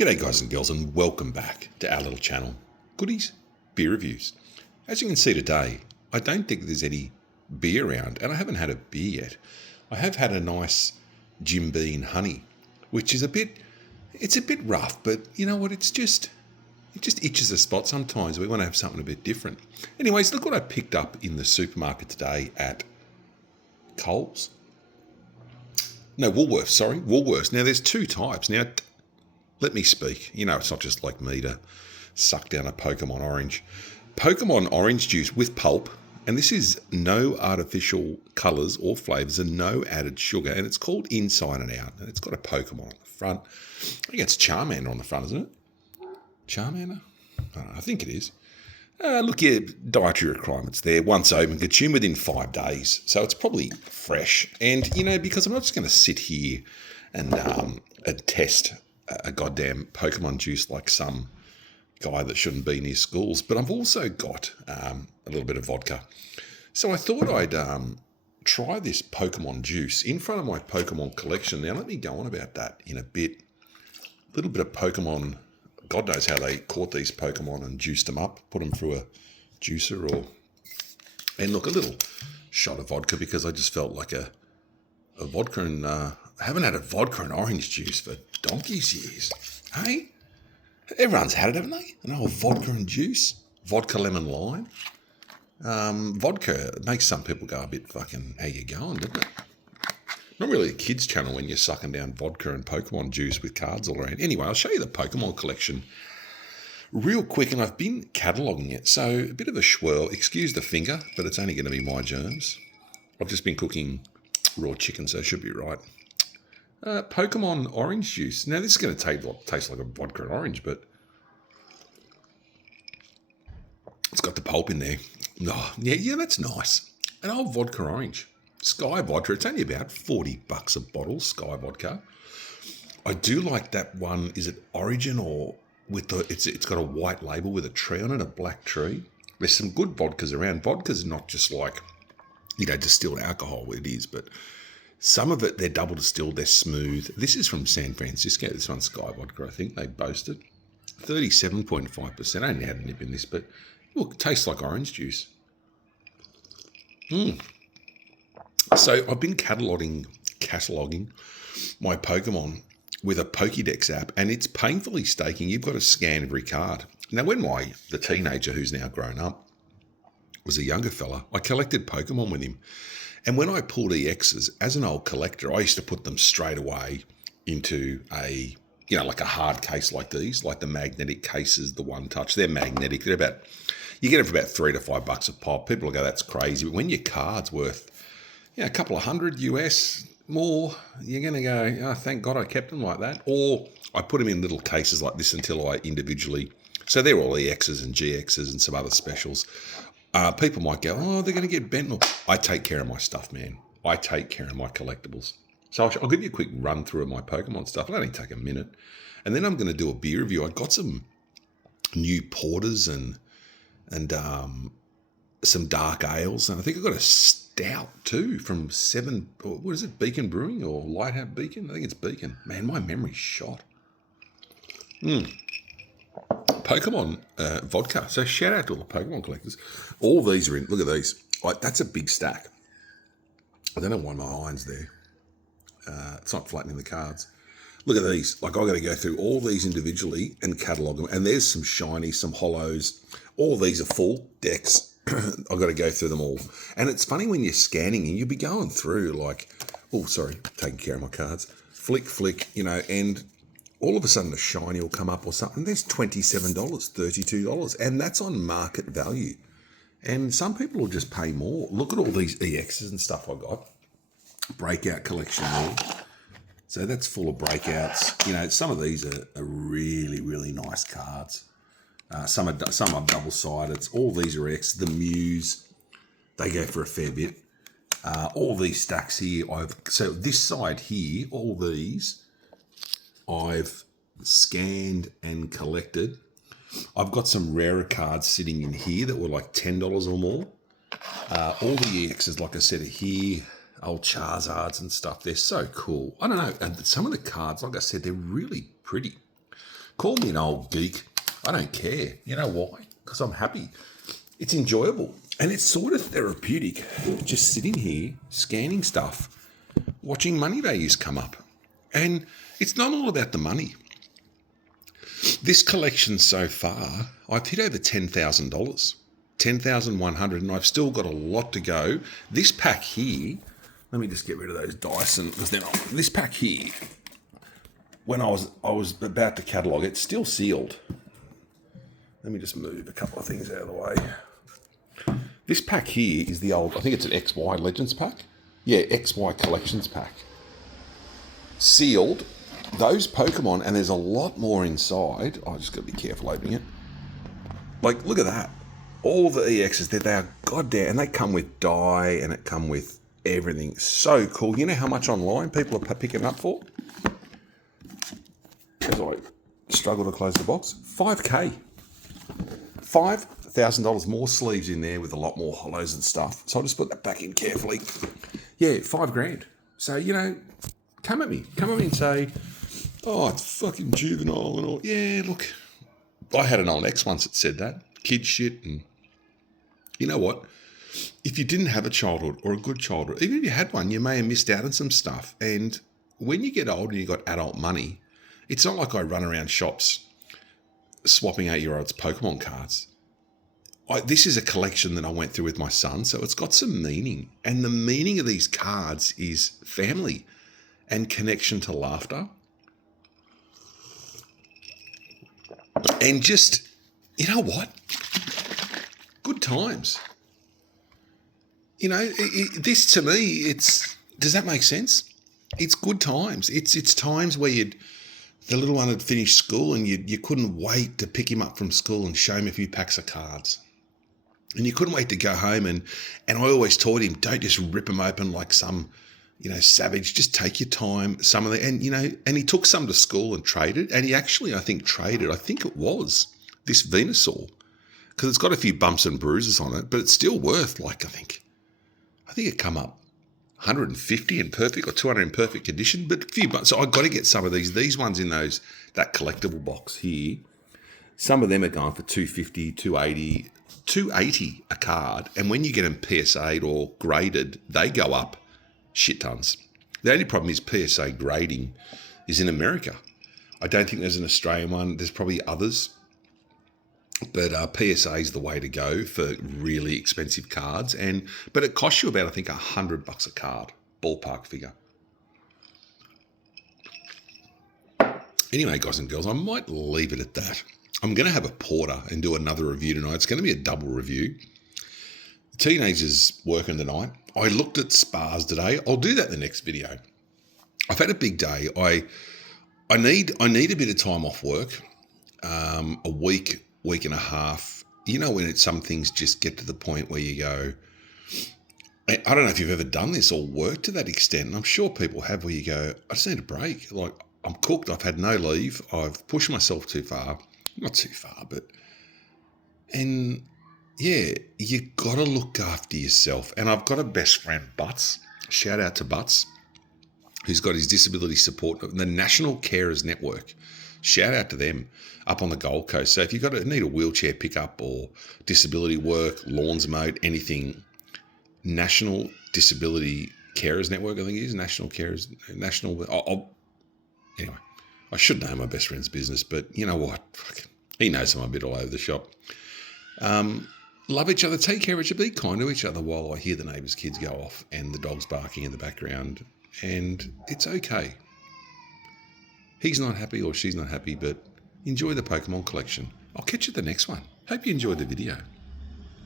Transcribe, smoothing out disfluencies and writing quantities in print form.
G'day guys and girls, and welcome back to our little channel, Goodies Beer Reviews. As you can see today, I don't think there's any beer around, and I haven't had a beer yet. I have had a nice Jim Beam honey, which is a bit rough, but you know what, it just itches a spot sometimes. We want to have something a bit different. Anyways, look what I picked up in the supermarket today at Woolworths. Now there's two types. Now, let me speak. You know, it's not just like me to suck down a Pokemon orange. Pokemon orange juice with pulp, and this is no artificial colours or flavours and no added sugar, and it's called Inside and Out, and it's got a Pokemon on the front. I think it's Charmander on the front, isn't it? Charmander? I don't know, I think it is. Look, your dietary requirements there. Once open, consume within 5 days. So it's probably fresh. And, you know, because I'm not just going to sit here and test a goddamn Pokemon juice like some guy that shouldn't be near schools, but I've also got a little bit of vodka. So I thought I'd try this Pokemon juice in front of my Pokemon collection. Now, let me go on about that in a bit. A little bit of Pokemon. God knows how they caught these Pokemon and juiced them up, put them through a juicer and look, a little shot of vodka because I just felt like a vodka and I haven't had a vodka and orange juice for donkey's years. Hey, everyone's had it, haven't they? An old vodka and juice, vodka lemon lime. Vodka makes some people go a bit fucking, how you going, doesn't it? Not really a kids channel when you're sucking down vodka and Pokemon juice with cards all around. Anyway, I'll show you the Pokemon collection real quick, and I've been cataloguing it. So a bit of a swirl. Excuse the finger, but it's only going to be my germs. I've just been cooking raw chicken, so it should be right. Pokemon orange juice. Now, this is going to taste like a vodka and orange, but it's got the pulp in there. Oh, yeah, that's nice. An old vodka orange. Sky Vodka, it's only about $40 a bottle, Sky Vodka. I do like that one. Is it Origin or with it's got a white label with a tree on it, a black tree. There's some good vodkas around. Vodka's not just like, you know, distilled alcohol, it is, but some of it, they're double distilled, they're smooth. This is from San Francisco. This one's Sky Vodka, I think they boasted. 37.5%. I only had a nip in this, but look, it tastes like orange juice. So I've been cataloguing my Pokemon with a Pokédex app, and it's painfully staking. You've got to scan every card. Now, when the teenager who's now grown up was a younger fella, I collected Pokemon with him. And when I pulled EXs, as an old collector, I used to put them straight away into a, you know, like a hard case like these, like the magnetic cases, the One Touch. They're magnetic. They're about, you get them for about $3 to $5 a pop. People will go, that's crazy. But when your card's worth, you know, a couple of $100 US more, you're going to go, oh, thank God I kept them like that. Or I put them in little cases like this until I individually, so they're all EXs and GXs and some other specials. People might go, oh, they're going to get bent. Look, I take care of my stuff, man. I take care of my collectibles. So I'll give you a quick run through of my Pokemon stuff. It'll only take a minute. And then I'm going to do a beer review. I got some new porters and some dark ales. And I think I got a stout too from Beacon Brewing or Lighthouse Beacon? I think it's Beacon. Man, my memory's shot. Pokemon vodka. So shout out to all the Pokemon collectors. All these are in. Look at these. Like, that's a big stack. I don't know why my iron's there. It's not flattening the cards. Look at these. Like, I've got to go through all these individually and catalogue them. And there's some shinies, some hollows. All these are full decks. I've got to go through them all. And it's funny when you're scanning and you'll be going through like, oh, sorry, taking care of my cards. Flick, you know, and all of a sudden a shiny will come up or something. There's $27, $32. And that's on market value. And some people will just pay more. Look at all these EXs and stuff I got. Breakout collection there. So that's full of breakouts. You know, some of these are really, really nice cards. Some are double-sided. All these are X. The Muse, they go for a fair bit. All these stacks here, so this side here, all these, I've scanned and collected. I've got some rarer cards sitting in here that were like $10 or more. All the EXs, like I said, are here. Old Charizards and stuff. They're so cool. I don't know. And some of the cards, like I said, they're really pretty. Call me an old geek. I don't care. You know why? Because I'm happy. It's enjoyable. And it's sort of therapeutic. Just sitting here, scanning stuff, watching money values come up. And it's not all about the money. This collection so far, I've hit over $10,000. 10,100, and I've still got a lot to go. This pack here, let me just get rid of those dice, and because then this pack here, when I was about to catalogue, it's still sealed. Let me just move a couple of things out of the way. This pack here is the old, I think it's an XY Legends pack. Yeah, XY Collections pack. Sealed. Those Pokemon, and there's a lot more inside. I just got to be careful opening it. Like, look at that. All the EXs, they are goddamn, and they come with dye, and it come with everything. So cool. You know how much online people are picking up for? As I struggle to close the box, $5K. $5,000 more sleeves in there with a lot more hollows and stuff. So I'll just put that back in carefully. Yeah, $5,000. So, you know, come at me and say, oh, it's fucking juvenile and all. Yeah, look, I had an old ex once that said that. Kid shit. And you know what? If you didn't have a childhood or a good childhood, even if you had one, you may have missed out on some stuff. And when you get old and you've got adult money, it's not like I run around shops swapping 8-year-olds Pokemon cards. This is a collection that I went through with my son, so it's got some meaning. And the meaning of these cards is family and connection to laughter. And just, you know what? Good times. You know, this to me, does that make sense? It's good times. It's times where the little one had finished school and you couldn't wait to pick him up from school and show him a few packs of cards. And you couldn't wait to go home and I always taught him, don't just rip them open like some, savage. Just take your time. Some of the, and he took some to school and traded. And he actually, I think it was this Venusaur, because it's got a few bumps and bruises on it, but it's still worth I think it come up 150 in perfect or 200 in perfect condition, but a few bumps. So I got to get some of these ones in that collectible box here. Some of them are going for 250, 280 a card. And when you get them PSA'd or graded, they go up shit tons. The only problem is PSA grading is in America. I don't think there's an Australian one. There's probably others. But PSA is the way to go for really expensive cards. But it costs you about, I think, $100 a card, ballpark figure. Anyway, guys and girls, I might leave it at that. I'm going to have a porter and do another review tonight. It's going to be a double review. Teenagers working tonight. I looked at spas today. I'll do that in the next video. I've had a big day. I need a bit of time off work, a week and a half. You know, when some things just get to the point where you go, I don't know if you've ever done this or worked to that extent, and I'm sure people have, where you go, I just need a break. Like, I'm cooked. I've had no leave. I've pushed myself too far. Not too far, and yeah, you got to look after yourself. And I've got a best friend, Butts. Shout out to Butts, who's got his disability support, the National Carers Network. Shout out to them up on the Gold Coast. So if you've need a wheelchair pickup or disability work, lawns mowed, anything, National Disability Carers Network, I think it is, anyway, I should know my best friend's business, but you know what? He knows I'm a bit all over the shop. Love each other, take care of each other, be kind to each other while I hear the neighbours' kids go off and the dog's barking in the background, and it's okay. He's not happy or she's not happy, but enjoy the Pokemon collection. I'll catch you at the next one. Hope you enjoyed the video.